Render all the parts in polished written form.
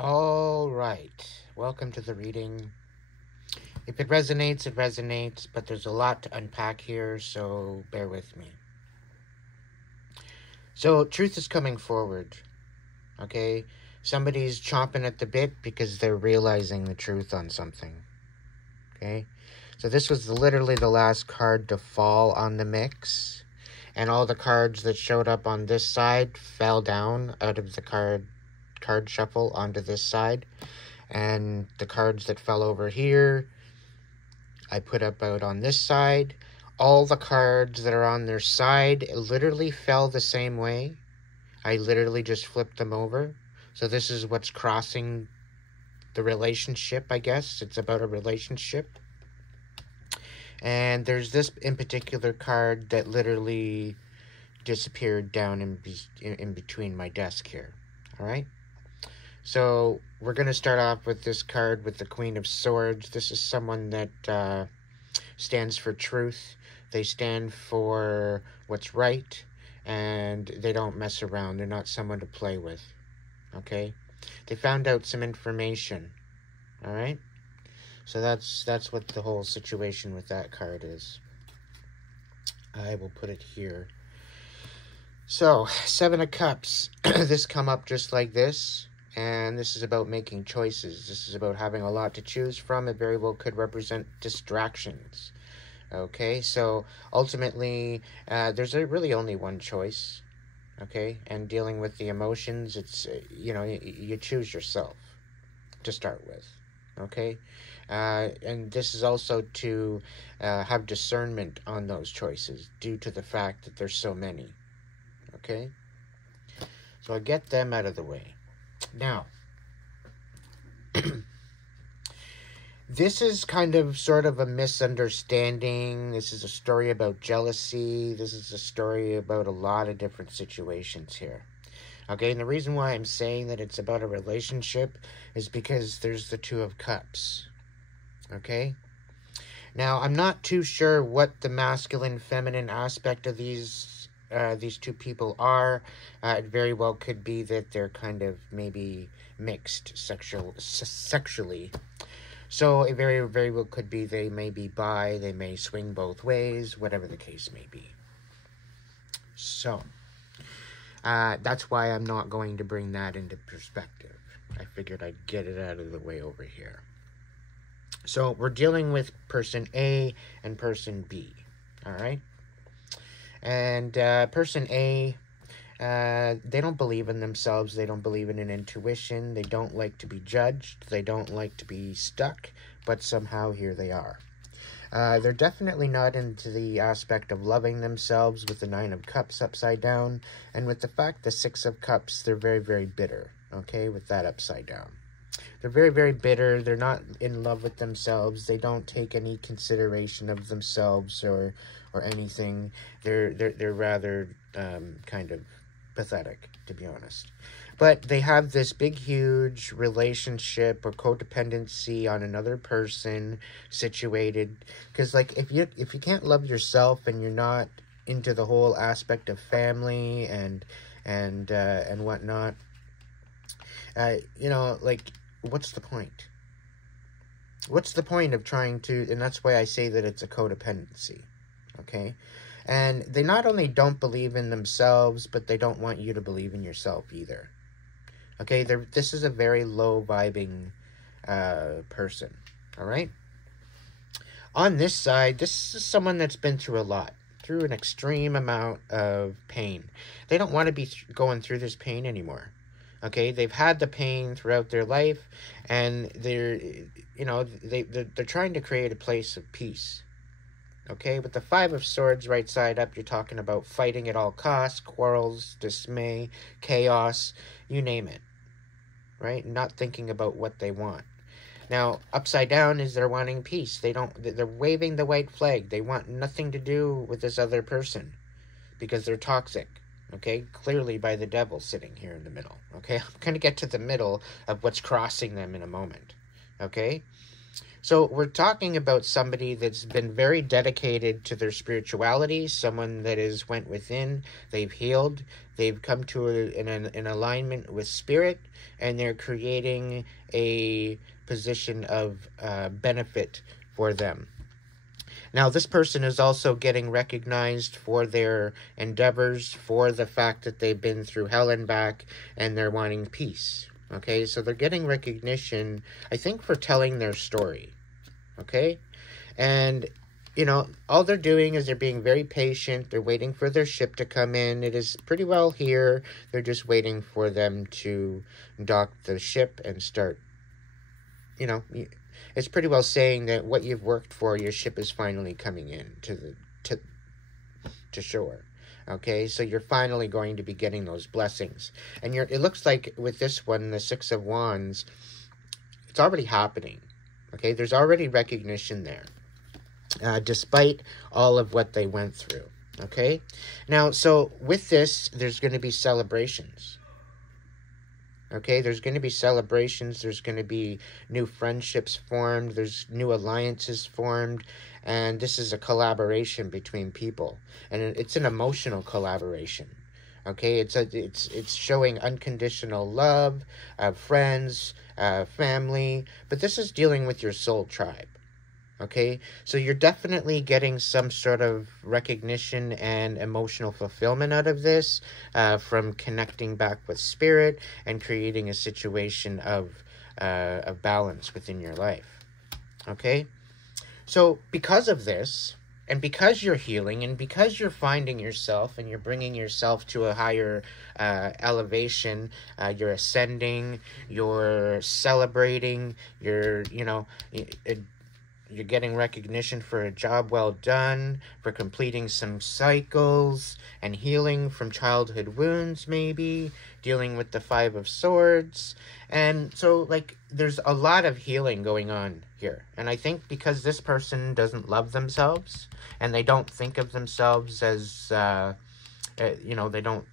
All right, welcome to the reading. If it resonates, but there's a lot to unpack here, so bear with me. So, truth is coming forward, okay? Somebody's chomping at the bit because they're realizing the truth on something, okay? So this was literally the last card to fall on the mix, and all the cards that showed up on this side fell down out of the card shuffle onto this side, and the cards that fell over here I put up out on this side. All the cards that are on their side literally fell the same way. I literally just flipped them over. So this is what's crossing the relationship, I guess. It's about a relationship. And there's this in particular card that literally disappeared down in between my desk here. All right? So we're going to start off with this card with the Queen of Swords. This is someone that stands for truth. They stand for what's right, and they don't mess around. They're not someone to play with, okay? They found out some information, all right? So that's what the whole situation with that card is. I will put it here. So, Seven of Cups. This come up just like this. And this is about making choices. This is about having a lot to choose from. It very well could represent distractions. Okay, so ultimately, there's really only one choice. Okay, and dealing with the emotions, it's, you choose yourself to start with. Okay, and this is also to have discernment on those choices due to the fact that there's so many. Okay, so I get them out of the way. Now, this is kind of sort of a misunderstanding. This is a story about jealousy. This is a story about a lot of different situations here. Okay, and the reason why I'm saying that it's about a relationship is because there's the Two of Cups. Okay? Now, I'm not too sure what the masculine-feminine aspect of these two people are. It very well could be that they're kind of maybe mixed sexually. So it very, very well could be they may be bi, they may swing both ways, whatever the case may be. So, that's why I'm not going to bring that into perspective. I figured I'd get it out of the way over here. So we're dealing with person A and person B, all right? And person A, they don't believe in themselves. They don't believe in an intuition. They don't like to be judged. They don't like to be stuck, but somehow here they are. They're definitely not into the aspect of loving themselves with the Nine of Cups upside down. And with the fact the Six of Cups, they're very, very bitter, okay, with that upside down. They're very, very bitter. They're not in love with themselves. They don't take any consideration of themselves or anything. They're rather kind of pathetic, to be honest. But they have this big, huge relationship or codependency on another person situated. Because, like, if you can't love yourself and you're not into the whole aspect of family and whatnot, like, what's the point? What's the point of trying to, and that's why I say that it's a codependency, okay? And they not only don't believe in themselves, but they don't want you to believe in yourself either, okay? This is a very low-vibing person, all right? On this side, this is someone that's been through a lot, through an extreme amount of pain. They don't want to be going through this pain anymore. Okay, they've had the pain throughout their life, and they're trying to create a place of peace. Okay, with the Five of Swords right side up, you're talking about fighting at all costs, quarrels, dismay, chaos, you name it. Right? Not thinking about what they want. Now, upside down is they're wanting peace. They're waving the white flag. They want nothing to do with this other person because they're toxic. Okay, clearly by the devil sitting here in the middle. Okay, I'm going to get to the middle of what's crossing them in a moment. Okay, So we're talking about somebody that's been very dedicated to their spirituality, someone that has went within, they've healed, they've come to an alignment with spirit, and they're creating a position of benefit for them. Now, this person is also getting recognized for their endeavors, for the fact that they've been through hell and back, and they're wanting peace. Okay, so they're getting recognition, I think, for telling their story. Okay, and all they're doing is they're being very patient. They're waiting for their ship to come in. It is pretty well here. They're just waiting for them to dock the ship and start. It's pretty well saying that what you've worked for, your ship is finally coming in to shore. Okay, so you're finally going to be getting those blessings. And it looks like with this one, the Six of Wands, it's already happening. Okay, there's already recognition there, despite all of what they went through. Okay, now, so with this, there's going to be celebrations. Okay, there's going to be celebrations, there's going to be new friendships formed, there's new alliances formed, and this is a collaboration between people, and it's an emotional collaboration. Okay, it's showing unconditional love, friends, family, but this is dealing with your soul tribe. Okay, so you're definitely getting some sort of recognition and emotional fulfillment out of this, from connecting back with spirit and creating a situation of balance within your life. Okay, so because of this, and because you're healing, and because you're finding yourself, and you're bringing yourself to a higher elevation, you're ascending, you're celebrating, you're getting recognition for a job well done, for completing some cycles, and healing from childhood wounds, maybe, dealing with the Five of Swords. And so, there's a lot of healing going on here. And I think because this person doesn't love themselves, and they don't think of themselves as, they don't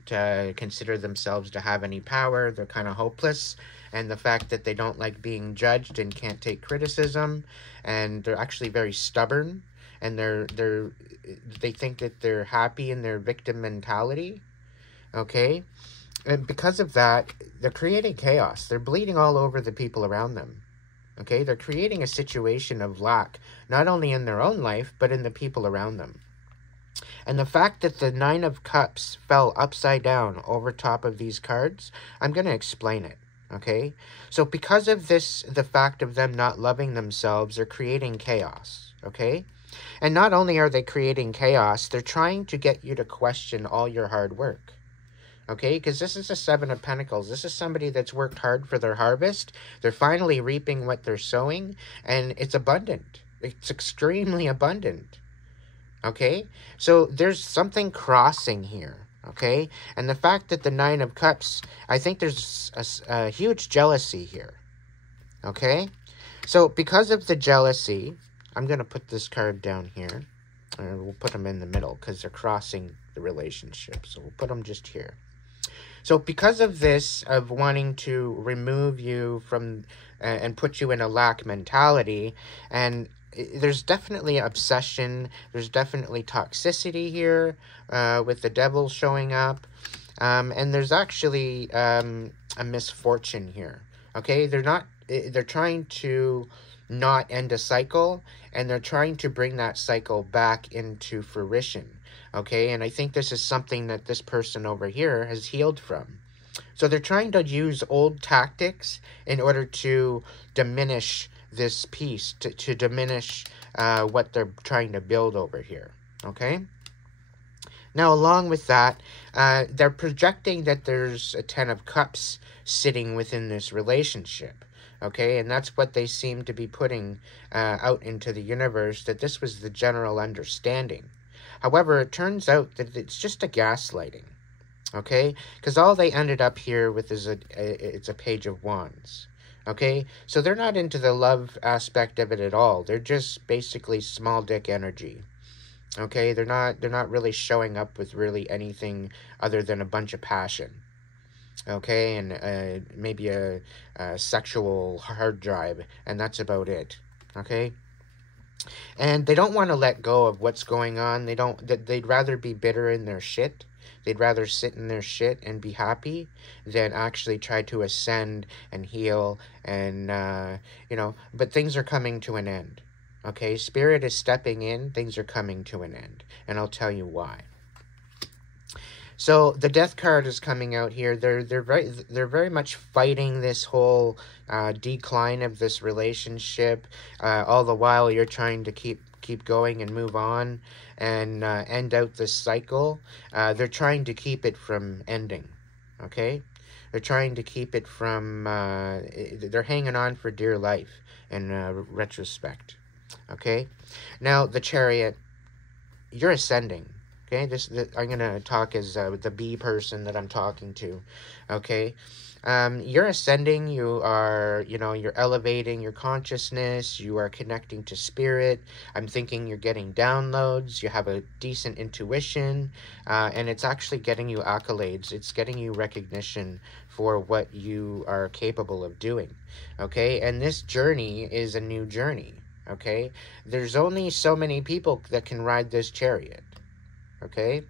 consider themselves to have any power, they're kind of hopeless, and the fact that they don't like being judged and can't take criticism, and they're actually very stubborn, and they think that they're happy in their victim mentality. Okay, and because of that, they're creating chaos. They're bleeding all over the people around them. Okay, they're creating a situation of lack, not only in their own life, but in the people around them. And the fact that the Nine of Cups fell upside down over top of these cards, I'm going to explain it. Okay, so because of this, the fact of them not loving themselves, they're creating chaos. Okay, and not only are they creating chaos, they're trying to get you to question all your hard work. Okay, because this is a Seven of Pentacles. This is somebody that's worked hard for their harvest. They're finally reaping what they're sowing, and it's abundant. It's extremely abundant. Okay, so there's something crossing here. Okay, and the fact that the Nine of Cups, I think there's a huge jealousy here. Okay, so because of the jealousy, I'm going to put this card down here. We'll put them in the middle because they're crossing the relationship. So we'll put them just here. So because of this, of wanting to remove you from and put you in a lack mentality, and there's definitely obsession, there's definitely toxicity here, with the devil showing up, and there's actually a misfortune here. Okay, they're trying to not end a cycle, and they're trying to bring that cycle back into fruition. Okay, and I think this is something that this person over here has healed from. So they're trying to use old tactics in order to diminish this piece, to diminish what they're trying to build over here. Okay, now along with that, they're projecting that there's a Ten of Cups sitting within this relationship. Okay, and that's what they seem to be putting out into the universe, that this was the general understanding. However, it turns out that it's just a gaslighting. Okay, because all they ended up here with is it's a Page of Wands. Okay, so they're not into the love aspect of it at all. They're just basically small dick energy. Okay, they're not really showing up with really anything other than a bunch of passion. Okay, and maybe a sexual hard drive, and that's about it. Okay? And they don't want to let go of what's going on. They'd rather be bitter in their shit. They'd rather sit in their shit and be happy than actually try to ascend and heal and, but things are coming to an end. Okay? Spirit is stepping in. Things are coming to an end. And I'll tell you why. So the death card is coming out here. They're very much fighting this whole decline of this relationship. All the while you're trying to keep going and move on and end out this cycle. They're trying to keep it from ending. Okay, they're trying to keep it from. They're hanging on for dear life in retrospect. Okay, now the Chariot. You're ascending. Okay, I'm going to talk as the B person that I'm talking to. Okay, you're ascending. You are, you're elevating your consciousness. You are connecting to spirit. I'm thinking you're getting downloads. You have a decent intuition, and it's actually getting you accolades. It's getting you recognition for what you are capable of doing. Okay, and this journey is a new journey. Okay, there's only so many people that can ride this chariot. Okay,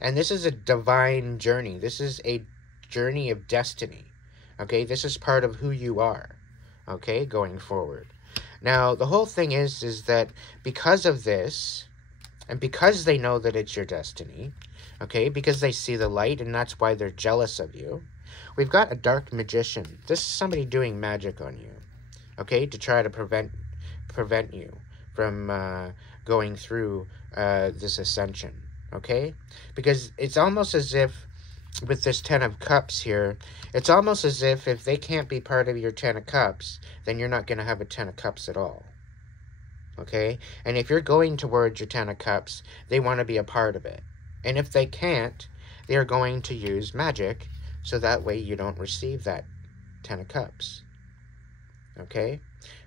and this is a divine journey. This is a journey of destiny. Okay, this is part of who you are. Okay, going forward. Now, the whole thing is that because of this, and because they know that it's your destiny, okay, because they see the light, and that's why they're jealous of you, we've got a dark magician. This is somebody doing magic on you, okay, to try to prevent you from going through this ascension. Okay, because it's almost as if with this 10 of Cups here, it's almost as if they can't be part of your 10 of Cups, then you're not going to have a 10 of Cups at all. Okay, and if you're going towards your 10 of Cups, they want to be a part of it. And if they can't, they're going to use magic so that way you don't receive that 10 of Cups. Okay,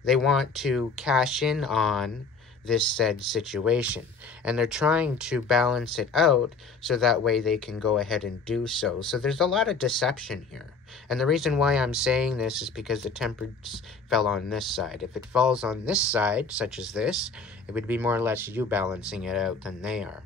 they want to cash in on this said situation, and they're trying to balance it out so that way they can go ahead and do so. So there's a lot of deception here, and the reason why I'm saying this is because the Temperance fell on this side. If it falls on this side, such as this, it would be more or less you balancing it out than they are.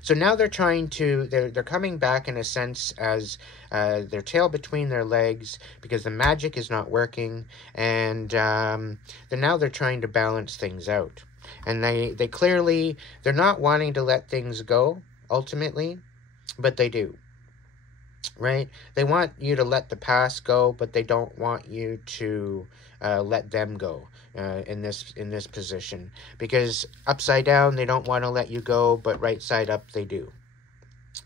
So now they're they're coming back in a sense as their tail between their legs because the magic is not working, and now they're trying to balance things out. And they clearly, they're not wanting to let things go, ultimately, but they do, right? They want you to let the past go, but they don't want you to let them go in this position. Because upside down, they don't want to let you go, but right side up, they do.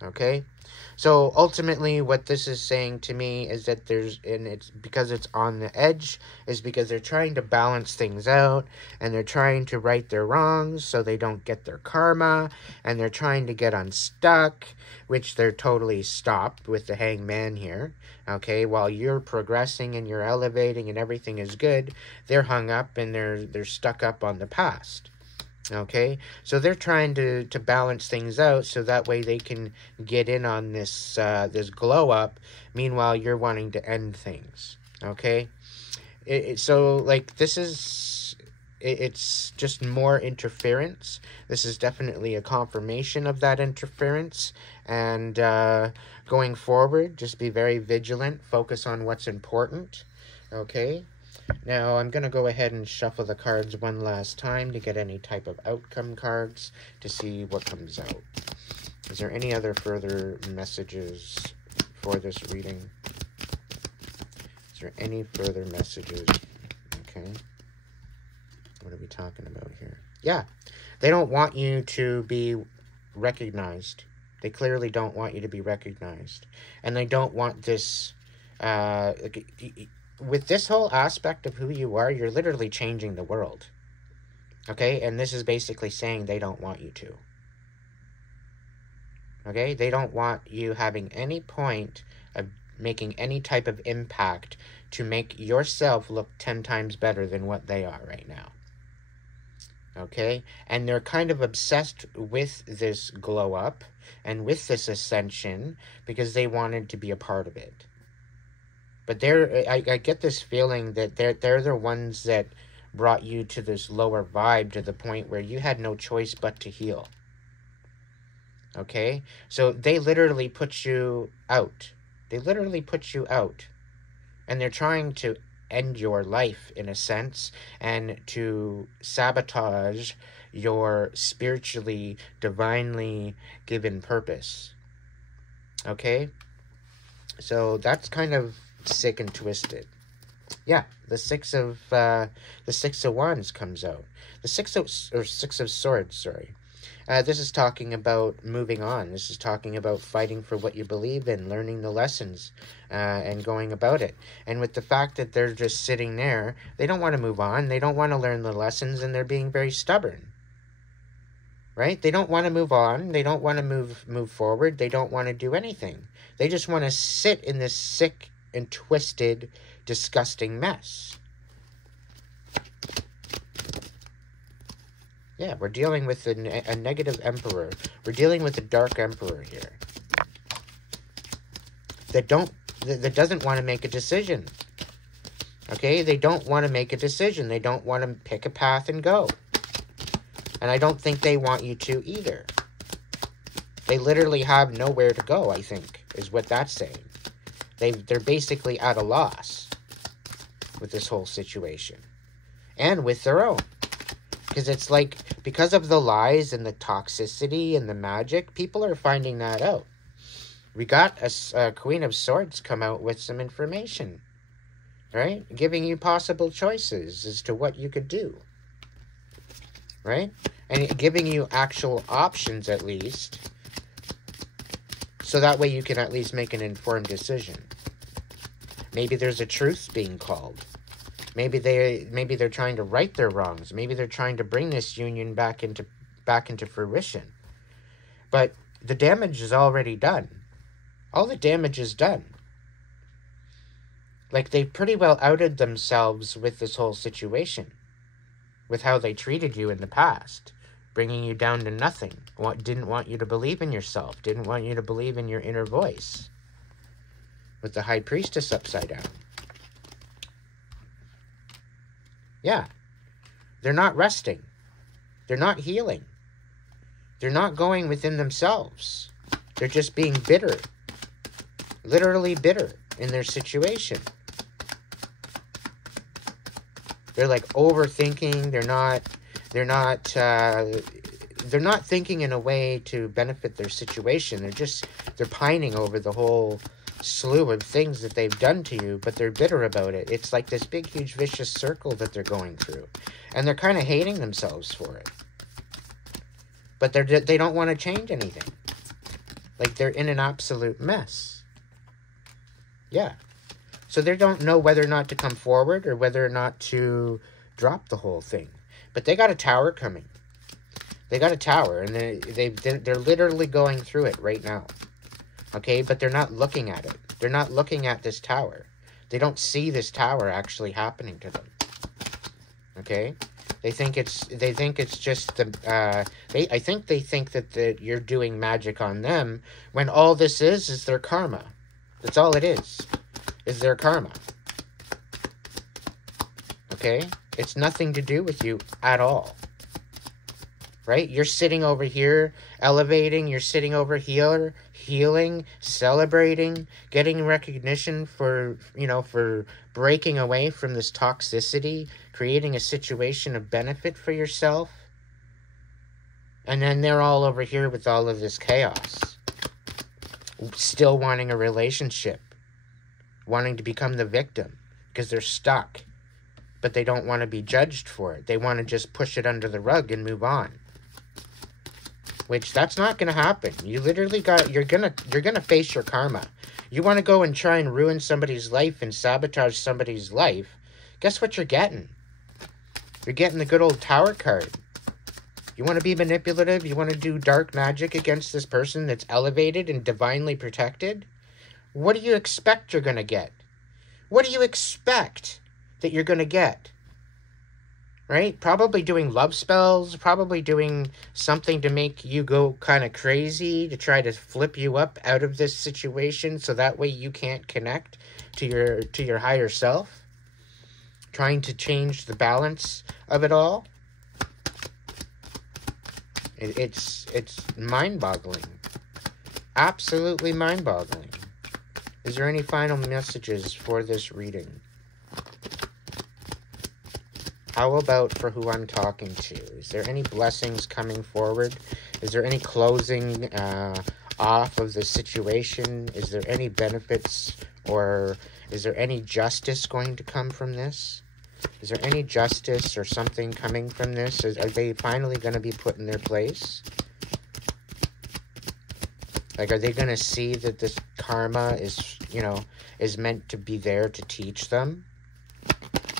Okay? So ultimately what this is saying to me is that it's because it's on the edge, is because they're trying to balance things out, and they're trying to right their wrongs so they don't get their karma, and they're trying to get unstuck, which they're totally stopped with the Hangman here. Okay, while you're progressing and you're elevating and everything is good, they're hung up and they're stuck up on the past. Okay, so they're trying to balance things out so that way they can get in on this this glow up. Meanwhile, you're wanting to end things. Okay, so like this is it's just more interference. This is definitely a confirmation of that interference, and going forward, just be very vigilant. Focus on what's important. Okay. Now, I'm going to go ahead and shuffle the cards one last time to get any type of outcome cards to see what comes out. Is there any other further messages for this reading? Is there any further messages? Okay. What are we talking about here? Yeah. They don't want you to be recognized. They clearly don't want you to be recognized. And they don't want this... with this whole aspect of who you are, you're literally changing the world. Okay? And this is basically saying they don't want you to. Okay? They don't want you having any point of making any type of impact to make yourself look 10 times better than what they are right now. Okay? And they're kind of obsessed with this glow up and with this ascension because they wanted to be a part of it. But I get this feeling that they're the ones that brought you to this lower vibe to the point where you had no choice but to heal. Okay? So they literally put you out. They literally put you out. And they're trying to end your life, in a sense, and to sabotage your spiritually, divinely given purpose. Okay? So that's kind of sick and twisted. Yeah, the Six of Wands comes out. The Six of Swords, sorry. This is talking about moving on. This is talking about fighting for what you believe in, learning the lessons, and going about it. And with the fact that they're just sitting there, they don't want to move on. They don't want to learn the lessons, and they're being very stubborn. Right? They don't want to move on. They don't want to move forward. They don't want to do anything. They just want to sit in this sick and twisted, disgusting mess. Yeah, we're dealing with a negative emperor. We're dealing with a dark emperor here. That doesn't want to make a decision. Okay? They don't want to make a decision. They don't want to pick a path and go. And I don't think they want you to either. They literally have nowhere to go, I think, is what that's saying. They're basically at a loss with this whole situation. And with their own. Because it's like, because of the lies and the toxicity and the magic, people are finding that out. We got a Queen of Swords come out with some information. Right? Giving you possible choices as to what you could do. Right? And giving you actual options, at least. So that way you can at least make an informed decision. Maybe there's a truce being called. Maybe they're trying to right their wrongs. Maybe they're trying to bring this union back into fruition. But the damage is already done. All the damage is done. Like, they pretty well outed themselves with this whole situation. With how they treated you in the past. Bringing you down to nothing. Didn't want you to believe in yourself. Didn't want you to believe in your inner voice. With the High Priestess upside down. Yeah. They're not resting. They're not healing. They're not going within themselves. They're just being bitter. Literally bitter in their situation. They're like overthinking. They're not thinking in a way to benefit their situation. They're pining over the whole slew of things that they've done to you, but they're bitter about it. It's like this big, huge, vicious circle that they're going through. And they're kind of hating themselves for it. But they don't want to change anything. Like, they're in an absolute mess. Yeah. So they don't know whether or not to come forward or whether or not to drop the whole thing. But they got a tower coming. They got a tower, and they're literally going through it right now. Okay, but they're not looking at it. They're not looking at this tower. They don't see this tower actually happening to them. Okay, they think it's just the. I think they think that you're doing magic on them when all this is their karma. That's all it is their karma. Okay, it's nothing to do with you at all. Right? You're sitting over here elevating. You're sitting over here healing, celebrating, getting recognition for breaking away from this toxicity, creating a situation of benefit for yourself. And then they're all over here with all of this chaos. Still wanting a relationship. Wanting to become the victim. Because they're stuck. But they don't want to be judged for it. They want to just push it under the rug and move on. Which, that's not going to happen. You literally you're gonna face your karma. You want to go and try and ruin somebody's life and sabotage somebody's life. Guess what you're getting? You're getting the good old Tower card. You want to be manipulative? You want to do dark magic against this person that's elevated and divinely protected? What do you expect you're going to get? What do you expect that you're going to get? Right? Probably doing love spells, probably doing something to make you go kind of crazy, to try to flip you up out of this situation so that way you can't connect to your higher self. trying to change the balance of it all. It's mind-boggling. Absolutely mind-boggling. Is there any final messages for this reading? How about for who I'm talking to? Is there any blessings coming forward? Is there any closing off of the situation? Is there any benefits, or is there any justice going to come from this? Is there any justice or something coming from this? Are they finally going to be put in their place? Like, are they going to see that this karma is, is meant to be there to teach them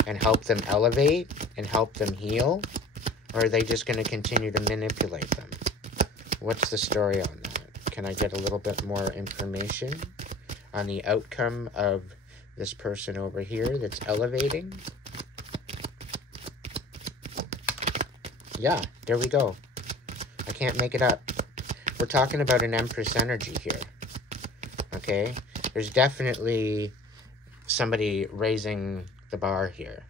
and help them elevate and help them heal? Or are they just going to continue to manipulate them? What's the story on that? Can I get a little bit more information on the outcome of this person over here that's elevating? Yeah, there we go. I can't make it up. We're talking about an Empress energy here. Okay? There's definitely somebody raising the bar here.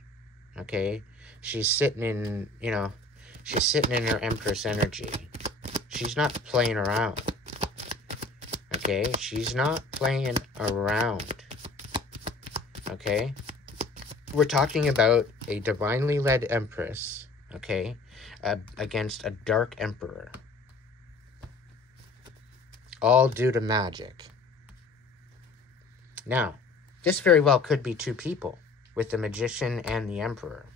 Okay? She's sitting in, she's sitting in her Empress energy. She's not playing around. Okay? She's not playing around. Okay? We're talking about a divinely led Empress, okay, against a dark Emperor. All due to magic. Now, this very well could be two people, with the Magician and the Emperor.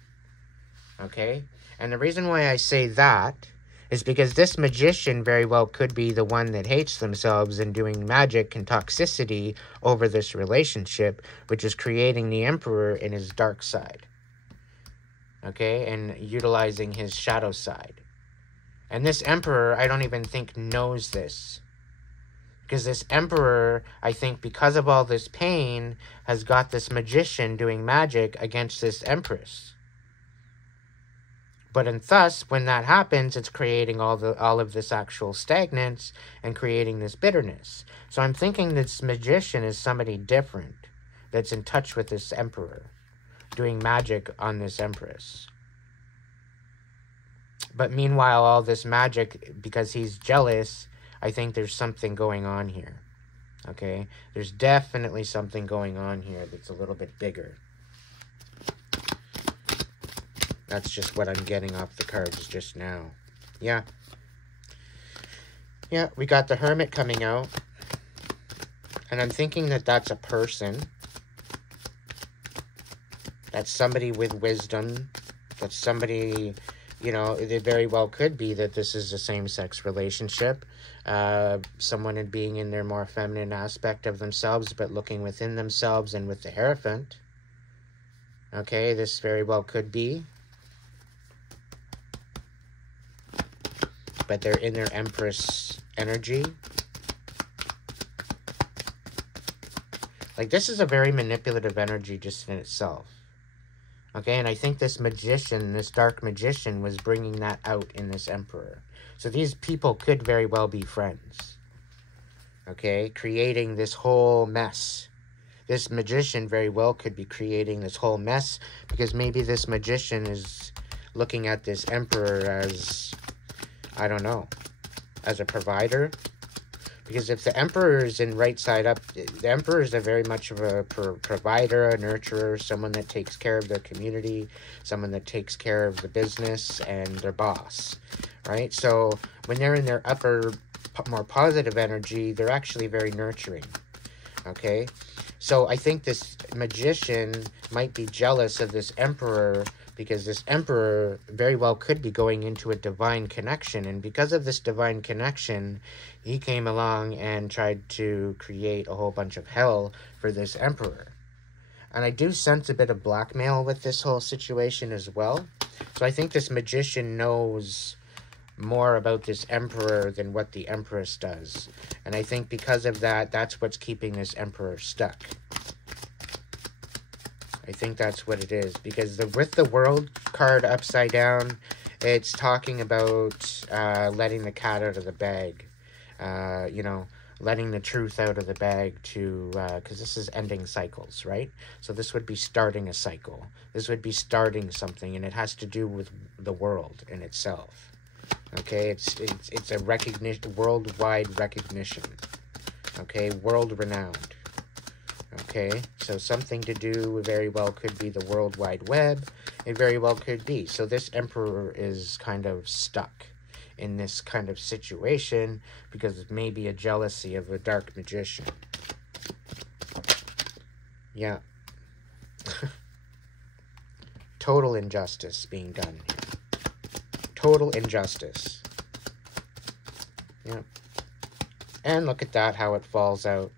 Okay? And the reason why I say that is because this Magician very well could be the one that hates themselves and doing magic and toxicity over this relationship, which is creating the Emperor in his dark side. Okay? And utilizing his shadow side. And this Emperor, I don't even think knows this. Because this Emperor, I think, because of all this pain, has got this Magician doing magic against this Empress. But and thus, when that happens, it's creating all of this actual stagnance and creating this bitterness. So I'm thinking this Magician is somebody different that's in touch with this Emperor, doing magic on this Empress. But meanwhile, all this magic, because he's jealous, I think there's something going on here, okay? There's definitely something going on here that's a little bit bigger. That's just what I'm getting off the cards just now. Yeah. Yeah, we got the Hermit coming out. And I'm thinking that that's a person. That's somebody with wisdom. That's somebody, it very well could be that this is a same-sex relationship. Someone being in their more feminine aspect of themselves, but looking within themselves and with the Hierophant. Okay, this very well could be. But they're in their Empress energy. Like, this is a very manipulative energy just in itself. Okay, and I think this Magician, this Dark Magician, was bringing that out in this Emperor. So these people could very well be friends. Okay, creating this whole mess. This Magician very well could be creating this whole mess because maybe this Magician is looking at this Emperor as, I don't know, as a provider. Because if the Emperor is in right side up, the Emperor is a very much of a provider, a nurturer, someone that takes care of their community, someone that takes care of the business and their boss, right? So when they're in their upper, more positive energy, they're actually very nurturing, okay? So I think this Magician might be jealous of this Emperor because this Emperor very well could be going into a divine connection. And because of this divine connection, he came along and tried to create a whole bunch of hell for this Emperor. And I do sense a bit of blackmail with this whole situation as well. So I think this Magician knows more about this Emperor than what the Empress does. And I think because of that, that's what's keeping this Emperor stuck. I think that's what it is. Because with the World card upside down, it's talking about letting the cat out of the bag. letting the truth out of the bag to, because this is ending cycles, right? So this would be starting a cycle. This would be starting something, and it has to do with the world in itself. Okay, it's a recognition, worldwide recognition. Okay, world renowned. Okay, so something to do very well could be the World Wide Web. It very well could be. So this emperor is kind of stuck in this kind of situation because it may be a jealousy of a dark magician. Yeah. Total injustice being done here. Total injustice. Yeah. And look at that, how it falls out.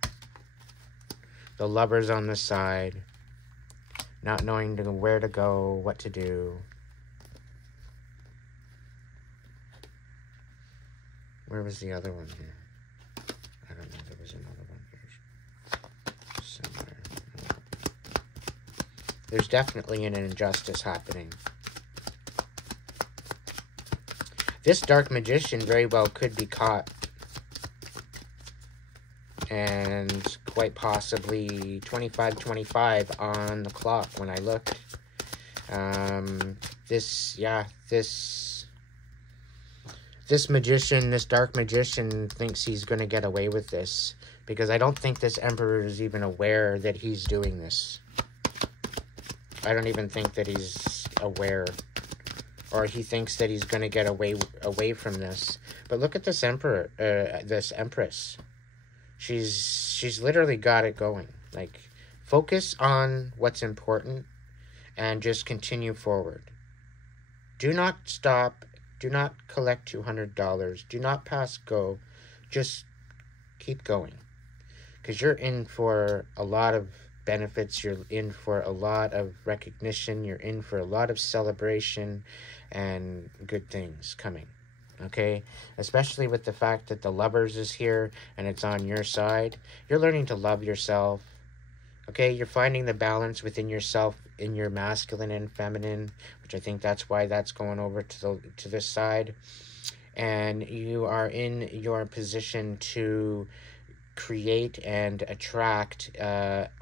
The lovers on the side, not knowing where to go, what to do. Where was the other one here? I don't know, there was another one here somewhere. There's definitely an injustice happening. This dark magician very well could be caught. And quite possibly 25:25 on the clock when I looked. This magician, this dark magician, thinks he's going to get away with this. Because I don't think this emperor is even aware that he's doing this. I don't even think that he's aware. Or he thinks that he's going to get away from this. But look at this emperor, this empress. She's literally got it going. Like, focus on what's important and just continue forward. Do not stop. Do not collect $200. Do not pass go. Just keep going. Because you're in for a lot of benefits. You're in for a lot of recognition. You're in for a lot of celebration and good things coming. Okay, especially with the fact that the lovers is here and it's on your side. You're learning to love yourself. Okay, you're finding the balance within yourself in your masculine and feminine, which I think that's why that's going over to this side. And you are in your position to create and attract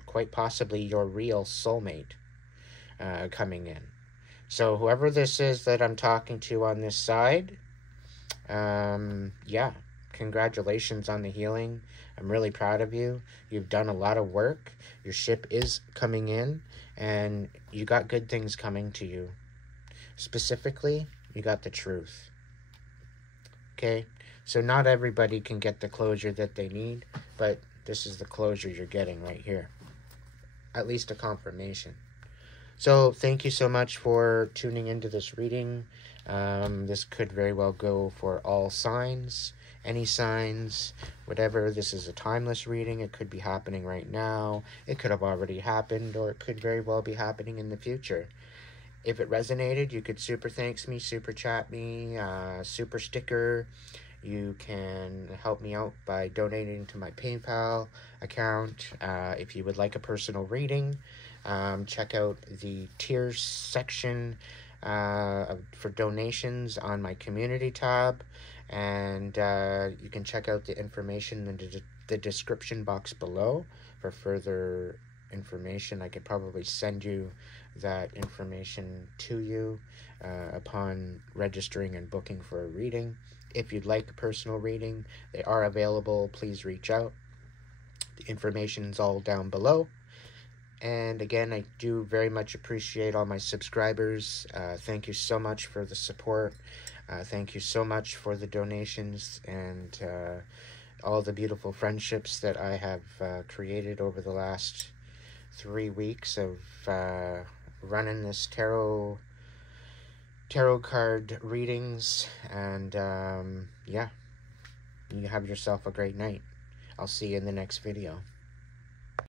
quite possibly your real soulmate coming in. So whoever this is that I'm talking to on this side, yeah, congratulations on the healing. I'm really proud of you. You've done a lot of work. Your ship is coming in, and you got good things coming to you. Specifically, you got the truth. Okay? So not everybody can get the closure that they need, but this is the closure you're getting right here. At least a confirmation. So thank you so much for tuning into this reading. This could very well go for all signs, any signs, whatever. This is a timeless reading. It could be happening right now. It could have already happened, or it could very well be happening in the future. If it resonated, you could super thanks me, super chat me, super sticker. You can help me out by donating to my PayPal account. If you would like a personal reading, check out the tiers section for donations on my community tab, and you can check out the information in the description box below for further information. I could probably send you that information to you upon registering and booking for a reading. If you'd like a personal reading, they are available. Please reach out. The information is all down below. And again, I do very much appreciate all my subscribers. Thank you so much for the support. Thank you so much for the donations and all the beautiful friendships that I have created over the last 3 weeks of running this tarot card readings. And yeah, you have yourself a great night. I'll see you in the next video.